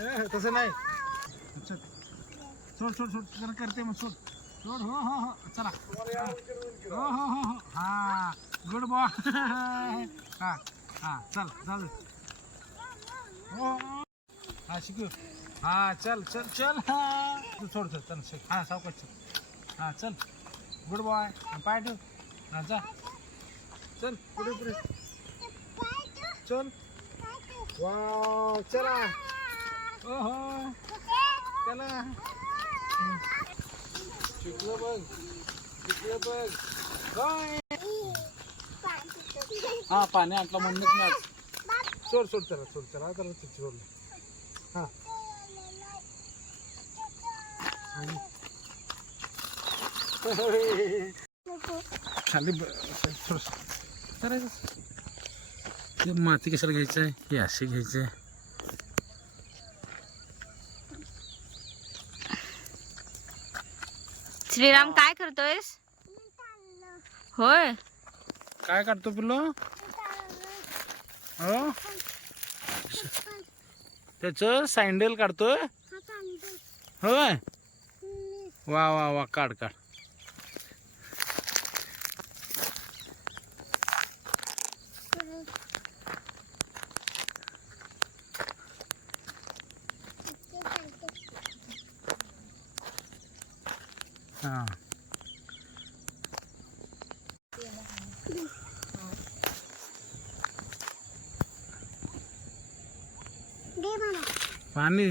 तसं नाही. सोड सोड सोड जरा करते मग सोड सोड. हो हो हो चला. हो हो हो हो हा गुड बॉय. हा हा चल जाऊ दे. हो हा शिकू. हा चल चल चल. हा तू सोड सोड चल शिक. हा सावकाश चल. हा चल गुड बॉय. पाय ठेव. हा जा चल पुढे पुढे चल. वाव चला. ओहो चला. शिकलं बघ शिकलं बघ. बाय. हा पाणी आणलं म्हणूनच मी आज. सोड सोड चला सोड चला तर सोड. हा खाली करायचं. माती कशाला घ्यायचं आहे. हे असे घ्यायचे. श्रीराम काय करतोयस. होय काय काढतो पिल्लो. हो त्याच सँडल काढतोय. होय वा वा वा काढ काढ. हा पाणी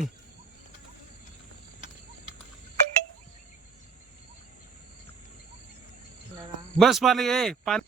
बस पाणी ए पाणी